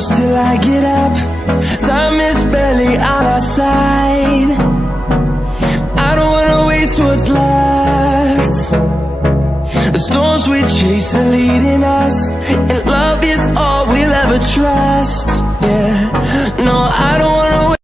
close till I get up. Time is barely on our side. I don't wanna waste what's left. The storms we chase are leading us, and love is all we'll ever trust. Yeah, no, I don't wanna wait.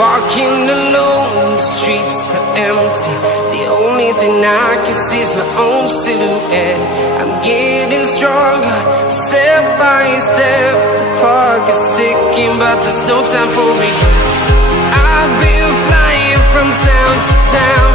Walking alone, the streets are empty. The only thing I can see is my own silhouette. I'm getting stronger, step by step. The clock is ticking, but there's no time for regrets. I've been flying from town to town.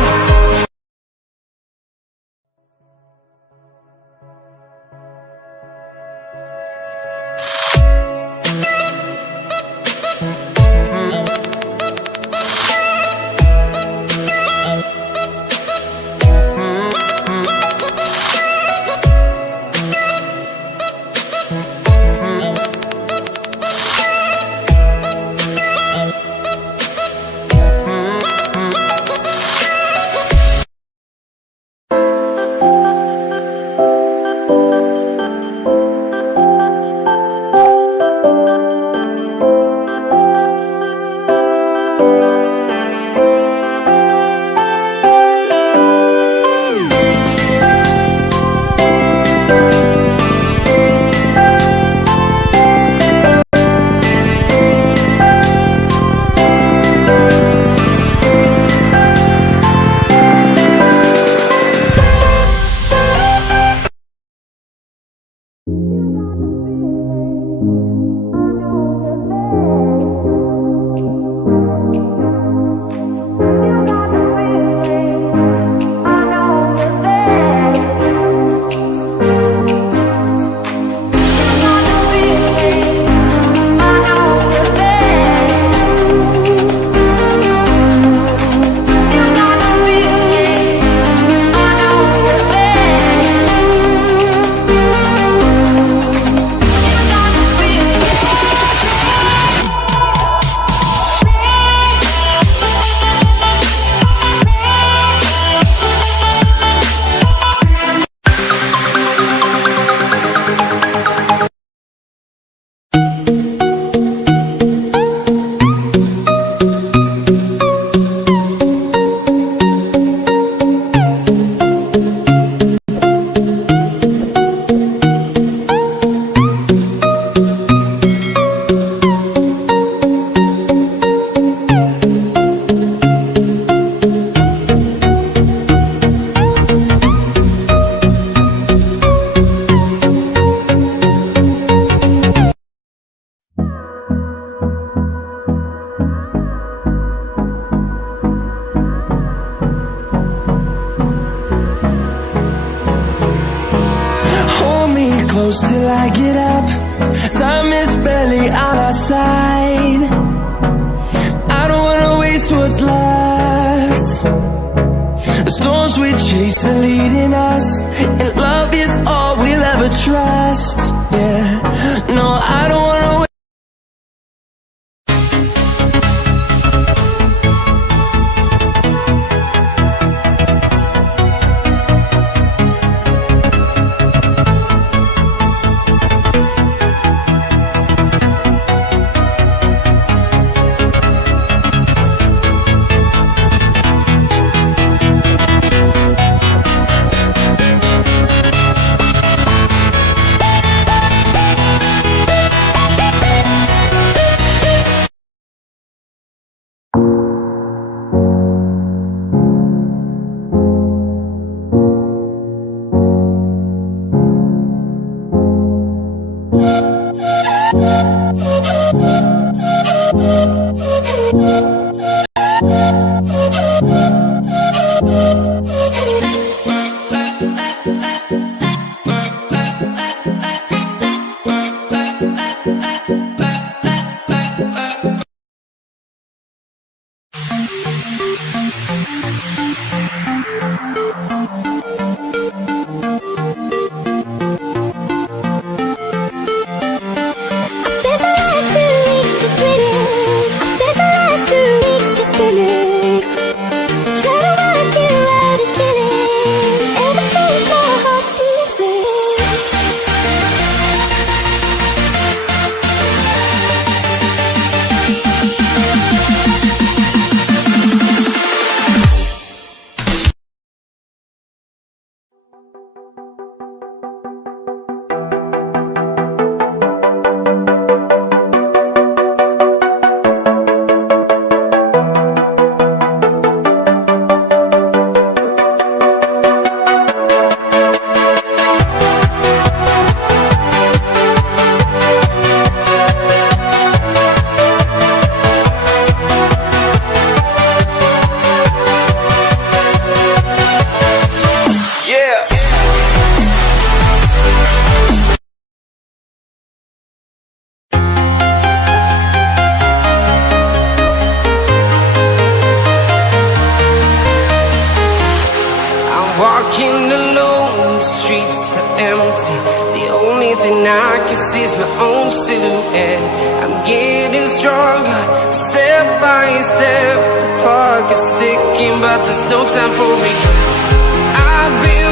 close till I get up. Time is barely on our side. I don't wanna waste what's left. The storms we chase are leading us, and love is all we'll ever trust. Yeah, no, I don't wanna wait. Walking alone, the streets are empty. The only thing I can see is my own silhouette. I'm getting stronger, step by step. The clock is ticking, but there's no time for regrets. I've been